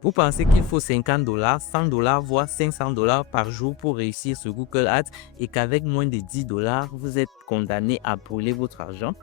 Vous pensez qu'il faut 50 dollars, 100 dollars, voire 500 dollars par jour pour réussir sur Google Ads et qu'avec moins de 10 dollars, vous êtes condamné à brûler votre argent?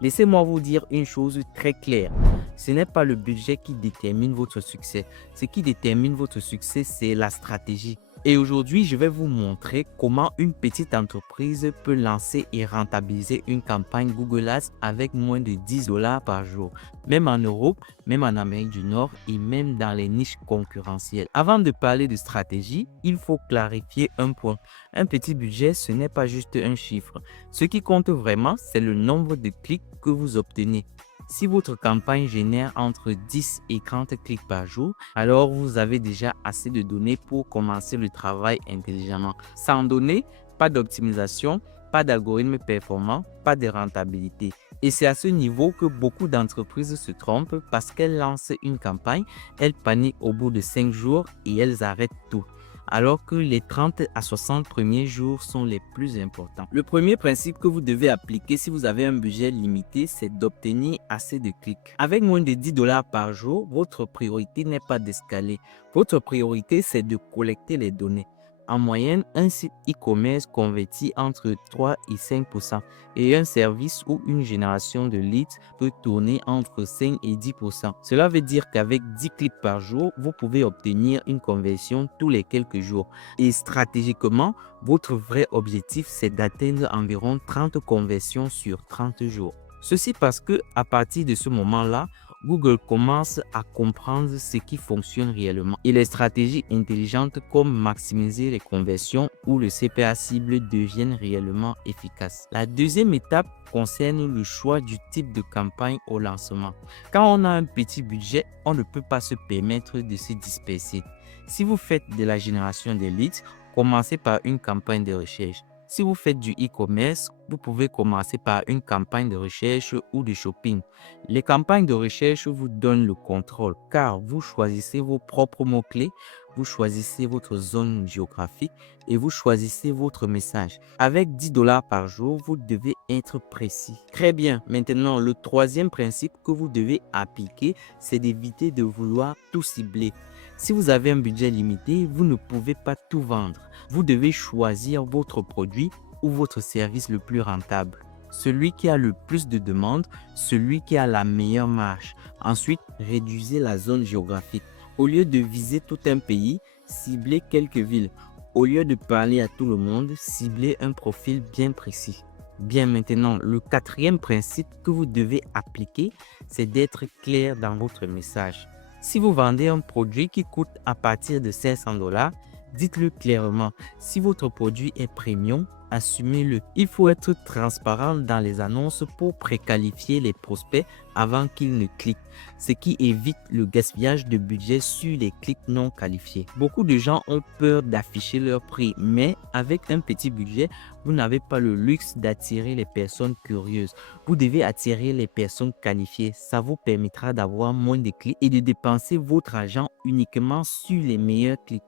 Laissez-moi vous dire une chose très claire. Ce n'est pas le budget qui détermine votre succès. Ce qui détermine votre succès, c'est la stratégie. Et aujourd'hui, je vais vous montrer comment une petite entreprise peut lancer et rentabiliser une campagne Google Ads avec moins de 10 dollars par jour, même en Europe, même en Amérique du Nord et même dans les niches concurrentielles. Avant de parler de stratégie, il faut clarifier un point. Un petit budget, ce n'est pas juste un chiffre. Ce qui compte vraiment, c'est le nombre de clics que vous obtenez. Si votre campagne génère entre 10 et 30 clics par jour, alors vous avez déjà assez de données pour commencer le travail intelligemment. Sans données, pas d'optimisation, pas d'algorithme performant, pas de rentabilité. Et c'est à ce niveau que beaucoup d'entreprises se trompent parce qu'elles lancent une campagne, elles paniquent au bout de 5 jours et elles arrêtent tout. Alors que les 30 à 60 premiers jours sont les plus importants. Le premier principe que vous devez appliquer si vous avez un budget limité, c'est d'obtenir assez de clics. Avec moins de 10 dollars par jour, votre priorité n'est pas d'escaler. Votre priorité, c'est de collecter les données. En moyenne, un site e-commerce convertit entre 3 et 5% et un service ou une génération de leads peut tourner entre 5 et 10%. Cela veut dire qu'avec 10 clics par jour, vous pouvez obtenir une conversion tous les quelques jours. Et stratégiquement, votre vrai objectif, c'est d'atteindre environ 30 conversions sur 30 jours. Ceci parce que à partir de ce moment-là, Google commence à comprendre ce qui fonctionne réellement et les stratégies intelligentes comme maximiser les conversions ou le CPA cible deviennent réellement efficaces. La deuxième étape concerne le choix du type de campagne au lancement. Quand on a un petit budget, on ne peut pas se permettre de se disperser. Si vous faites de la génération de leads, commencez par une campagne de recherche. Si vous faites du e-commerce, vous pouvez commencer par une campagne de recherche ou de shopping. Les campagnes de recherche vous donnent le contrôle car vous choisissez vos propres mots-clés, vous choisissez votre zone géographique et vous choisissez votre message. Avec 10 dollars par jour, vous devez être précis. Très bien. Maintenant, le troisième principe que vous devez appliquer, c'est d'éviter de vouloir tout cibler. Si vous avez un budget limité, vous ne pouvez pas tout vendre. Vous devez choisir votre produit ou votre service le plus rentable. Celui qui a le plus de demandes, celui qui a la meilleure marge. Ensuite, réduisez la zone géographique. Au lieu de viser tout un pays, ciblez quelques villes. Au lieu de parler à tout le monde, ciblez un profil bien précis. Bien maintenant, le quatrième principe que vous devez appliquer, c'est d'être clair dans votre message. Si vous vendez un produit qui coûte à partir de 500 dollars, dites-le clairement. Si votre produit est premium, assumez-le. Il faut être transparent dans les annonces pour préqualifier les prospects avant qu'ils ne cliquent, ce qui évite le gaspillage de budget sur les clics non qualifiés. Beaucoup de gens ont peur d'afficher leur prix, mais avec un petit budget, vous n'avez pas le luxe d'attirer les personnes curieuses. Vous devez attirer les personnes qualifiées. Ça vous permettra d'avoir moins de clics et de dépenser votre argent uniquement sur les meilleurs clics.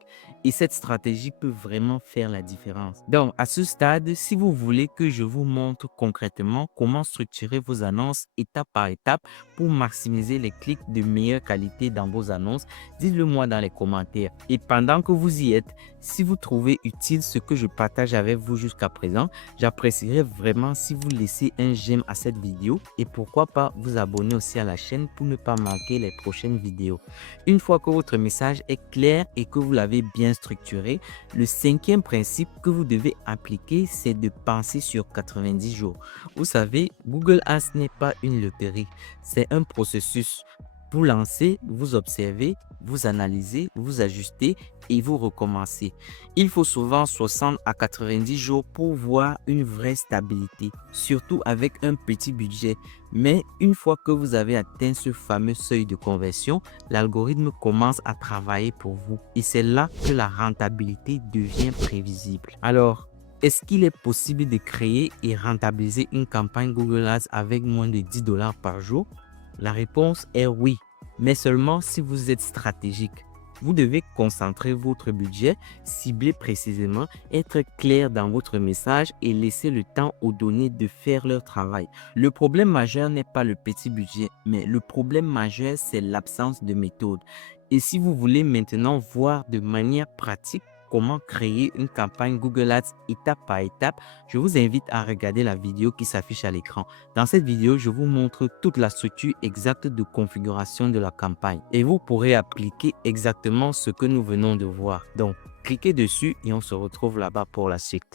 Et cette stratégie peut vraiment faire la différence. Donc, à ce stade, si vous voulez que je vous montre concrètement comment structurer vos annonces étape par étape pour maximiser les clics de meilleure qualité dans vos annonces, dites-le moi dans les commentaires. Et pendant que vous y êtes, si vous trouvez utile ce que je partage avec vous jusqu'à présent, j'apprécierais vraiment si vous laissez un j'aime à cette vidéo et pourquoi pas vous abonner aussi à la chaîne pour ne pas manquer les prochaines vidéos. Une fois que votre message est clair et que vous l'avez bien structuré, le cinquième principe que vous devez appliquer, c'est de penser sur 90 jours. Vous savez, Google Ads n'est pas une loterie, c'est un processus. Vous lancez, vous observez, vous analysez, vous ajustez et vous recommencez. Il faut souvent 60 à 90 jours pour voir une vraie stabilité, surtout avec un petit budget. Mais une fois que vous avez atteint ce fameux seuil de conversion, l'algorithme commence à travailler pour vous. Et c'est là que la rentabilité devient prévisible. Alors, est-ce qu'il est possible de créer et rentabiliser une campagne Google Ads avec moins de 10 dollars par jour? La réponse est oui, mais seulement si vous êtes stratégique. Vous devez concentrer votre budget, cibler précisément, être clair dans votre message et laisser le temps aux données de faire leur travail. Le problème majeur n'est pas le petit budget, mais le problème majeur, c'est l'absence de méthode. Et si vous voulez maintenant voir de manière pratique comment créer une campagne Google Ads étape par étape, je vous invite à regarder la vidéo qui s'affiche à l'écran. Dans cette vidéo, je vous montre toute la structure exacte de configuration de la campagne et vous pourrez appliquer exactement ce que nous venons de voir. Donc, cliquez dessus et on se retrouve là-bas pour la suite.